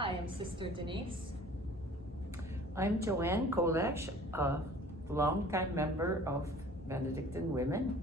Hi, I'm Sister Denise. I'm Joanne Kolesh, a longtime member of Benedictine Women.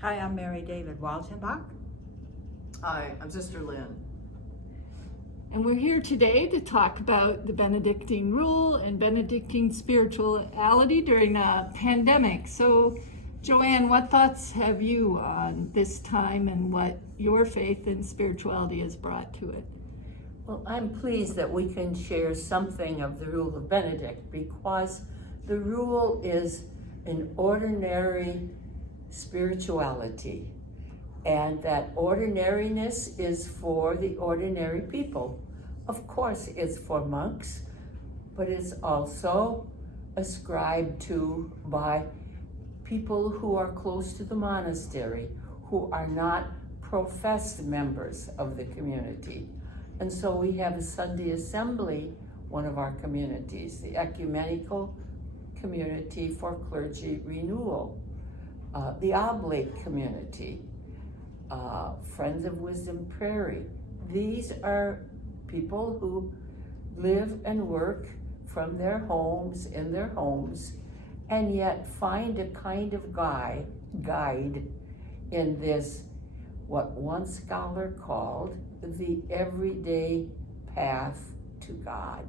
Hi, I'm Mary David Waltenbach. Hi, I'm Sister Lynn. And we're here today to talk about the Benedictine rule and Benedictine spirituality during a pandemic. So, Joanne, what thoughts have you on this time and what your faith and spirituality has brought to it? Well, I'm pleased that we can share something of the rule of Benedict, because the rule is an ordinary spirituality, and that ordinariness is for the ordinary people. Of course, it's for monks, but it's also ascribed to by people who are close to the monastery, who are not professed members of the community. And so we have a Sunday assembly, one of our communities, the Ecumenical Community for Clergy Renewal, the Oblate Community, Friends of Wisdom Prairie. These are people who live and work from their homes, in their homes, and yet find a kind of guide in this, what one scholar called the everyday path to God.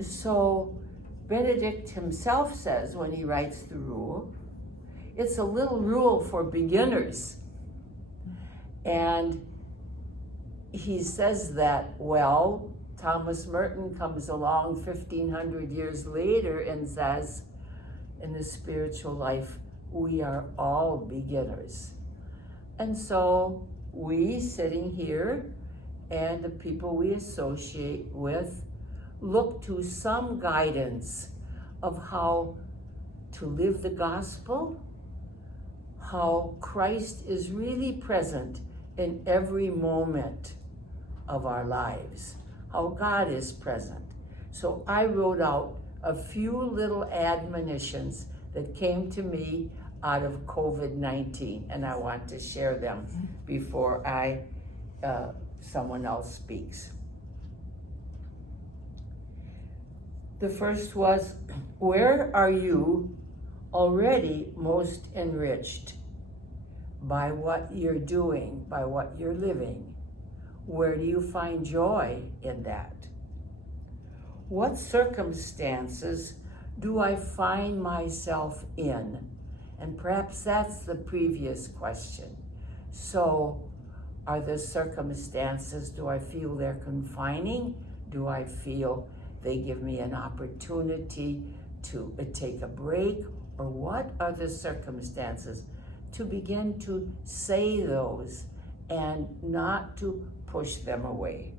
So Benedict himself says, when he writes the rule, it's a little rule for beginners. And he says that, well, Thomas Merton comes along 1,500 years later and says, in the spiritual life, we are all beginners. And so we sitting here and the people we associate with look to some guidance of how to live the gospel, how Christ is really present in every moment of our lives, how God is present. So I wrote out a few little admonitions that came to me out of COVID-19, and I want to share them before someone else speaks. The first was, where are you already most enriched? By what you're doing, by what you're living? Where do you find joy in that? What circumstances do I find myself in? And perhaps that's the previous question. So, are the circumstances, do I feel they're confining? Do I feel they give me an opportunity to take a break? Or what are the circumstances? To begin to say those and not to push them away.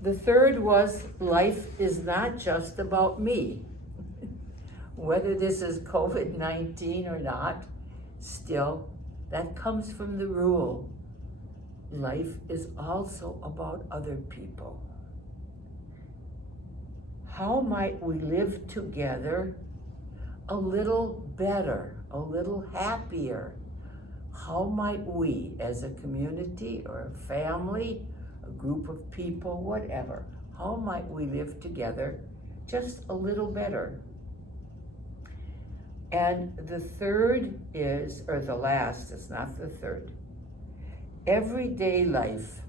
The third was, life is not just about me. Whether this is COVID-19 or not, still, that comes from the rule. Life is also about other people. How might we live together a little better, a little happier? How might we, as a community or a family, a group of people, whatever, how might we live together just a little better? And the third is, or the last, it's not the third. Everyday life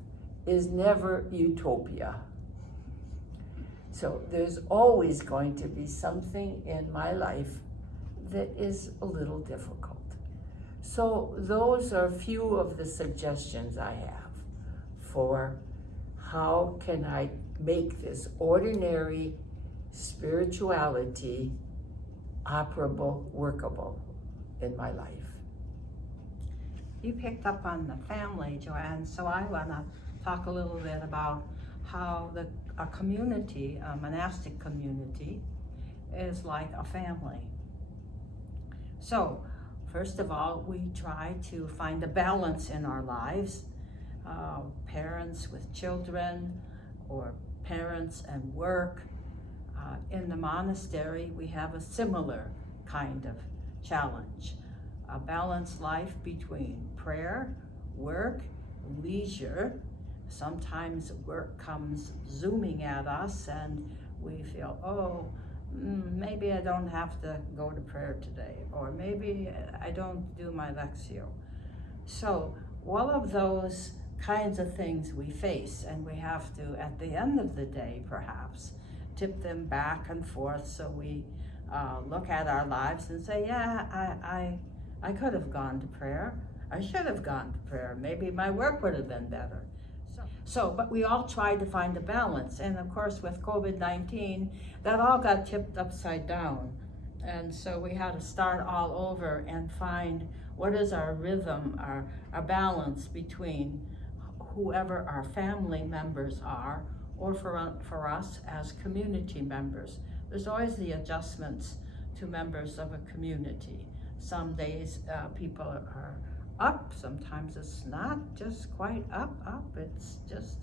is never utopia. So there's always going to be something in my life that is a little difficult. So those are a few of the suggestions I have for how can I make this ordinary spirituality operable, workable in my life. You picked up on the family, Joanne, so I want to talk a little bit about how a community, a monastic community, is like a family. So, first of all, we try to find a balance in our lives, parents with children, or parents and work. In the monastery, we have a similar kind of challenge, a balanced life between prayer, work, leisure, sometimes work comes zooming at us and we feel, oh, maybe I don't have to go to prayer today, or maybe I don't do my lectio. So all of those kinds of things we face, and we have to, at the end of the day, perhaps, tip them back and forth so we look at our lives and say, yeah, I could have gone to prayer. I should have gone to prayer. Maybe my work would have been better. But we all tried to find a balance. And of course, with COVID-19, that all got tipped upside down. And so we had to start all over and find what is our rhythm, our balance between whoever our family members are, or for us as community members. There's always the adjustments to members of a community. Some days people are up, sometimes it's not just quite up, it's just,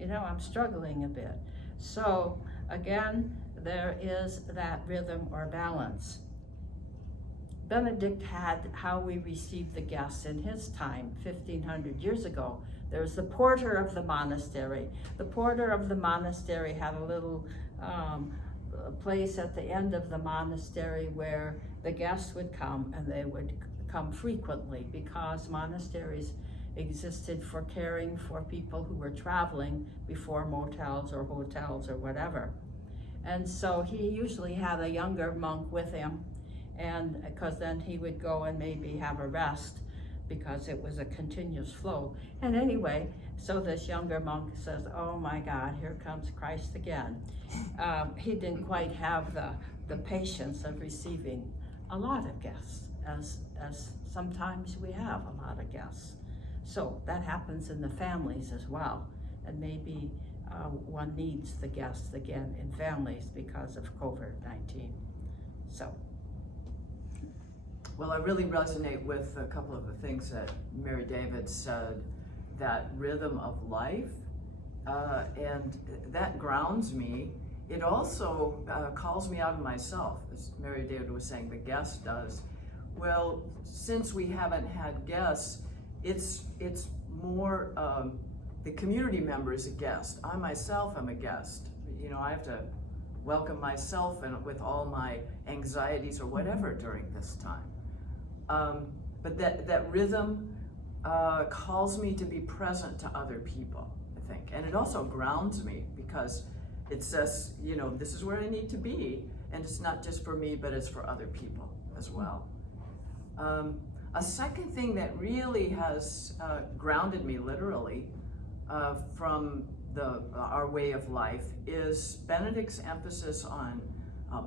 I'm struggling a bit. So again, there is that rhythm or balance. Benedict had how we received the guests in his time, 1500 years ago. There's the porter of the monastery. The porter of the monastery had a little place at the end of the monastery where the guests would come, and they would come frequently because monasteries existed for caring for people who were traveling before motels or hotels or whatever. And so he usually had a younger monk with him, and because then he would go and maybe have a rest because it was a continuous flow. And anyway, so this younger monk says, oh my God, here comes Christ again. He didn't quite have the patience of receiving a lot of guests, as sometimes we have a lot of guests. So that happens in the families as well. And maybe one needs the guests again in families because of COVID-19. So. Well, I really resonate with a couple of the things that Mary David said, that rhythm of life, and that grounds me. It also calls me out of myself, as Mary David was saying, the guest does. Well, since we haven't had guests, it's more the community member is a guest. I myself am a guest. I have to welcome myself and with all my anxieties or whatever during this time. But that rhythm calls me to be present to other people, I think. And it also grounds me because it says, this is where I need to be. And it's not just for me, but it's for other people as well. A second thing that really has grounded me literally from our way of life is Benedict's emphasis on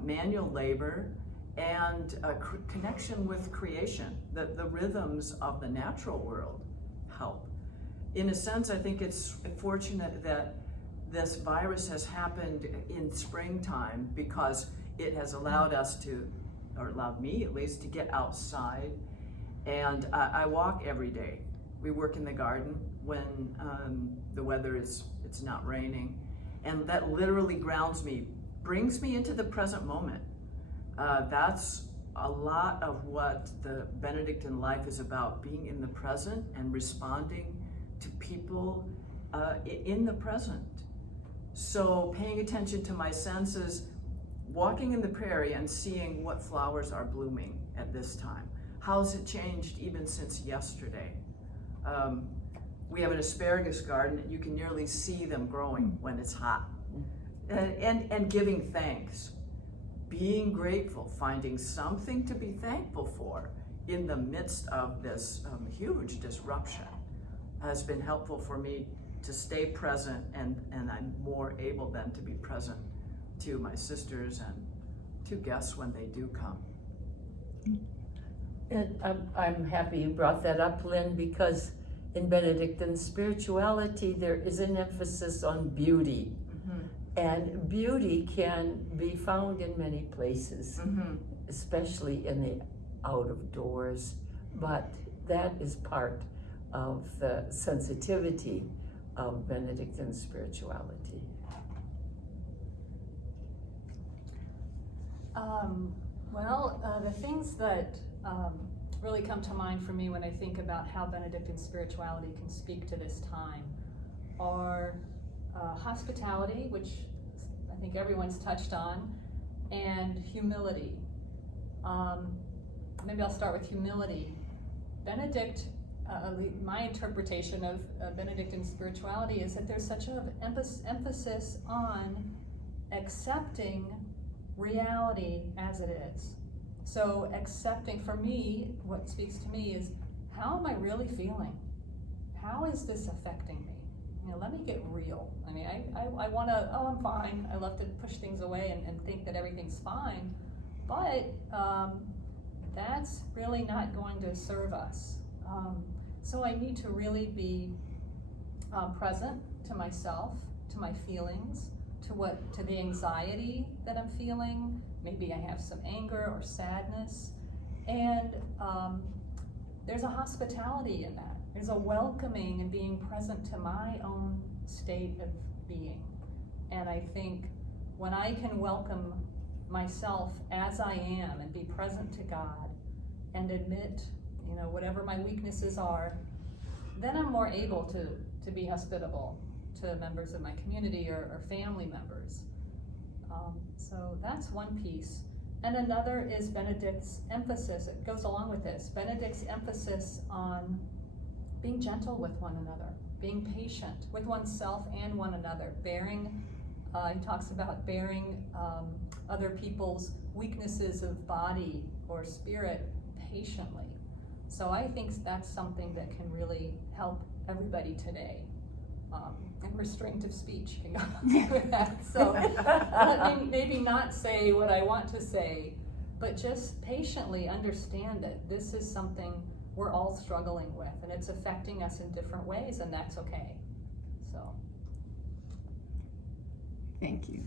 manual labor and connection with creation. The rhythms of the natural world help. In a sense, I think it's fortunate that this virus has happened in springtime because it has allowed us to, or allowed me at least, to get outside. And I walk every day. We work in the garden when the weather it's not raining. And that literally grounds me, brings me into the present moment. That's a lot of what the Benedictine life is about, being in the present and responding to people in the present. So paying attention to my senses, walking in the prairie and seeing what flowers are blooming at this time. How's it changed even since yesterday? We have an asparagus garden, and you can nearly see them growing when it's hot. And giving thanks, being grateful, finding something to be thankful for in the midst of this huge disruption has been helpful for me to stay present, and I'm more able then to be present to my sisters and to guests when they do come. And I'm happy you brought that up, Lynn, because in Benedictine spirituality, there is an emphasis on beauty. Mm-hmm. And beauty can be found in many places, mm-hmm. especially in the out of doors. But that is part of the sensitivity of Benedictine spirituality. The things that really come to mind for me when I think about how Benedictine spirituality can speak to this time are hospitality, which I think everyone's touched on, and humility. Maybe I'll start with humility. Benedict, my interpretation of Benedictine spirituality is that there's such an emphasis on accepting reality as it is. So accepting, for me, what speaks to me is, how am I really feeling? How is this affecting me? You know, let me get real. I mean, I want to, oh, I'm fine. I love to push things away and think that everything's fine. But that's really not going to serve us. So I need to really be present to myself, to my feelings, to the anxiety that I'm feeling. Maybe I have some anger or sadness. And there's a hospitality in that. There's a welcoming and being present to my own state of being. And I think when I can welcome myself as I am and be present to God and admit, you know, whatever my weaknesses are, then I'm more able to be hospitable to members of my community or family members. So that's one piece. And another is Benedict's emphasis, it goes along with this, Benedict's emphasis on being gentle with one another, being patient with oneself and one another, bearing, he talks about bearing other people's weaknesses of body or spirit patiently. So I think that's something that can really help everybody today. And restraint of speech can go with that. So let me maybe not say what I want to say, but just patiently understand that this is something we're all struggling with, and it's affecting us in different ways, and that's okay. So. Thank you.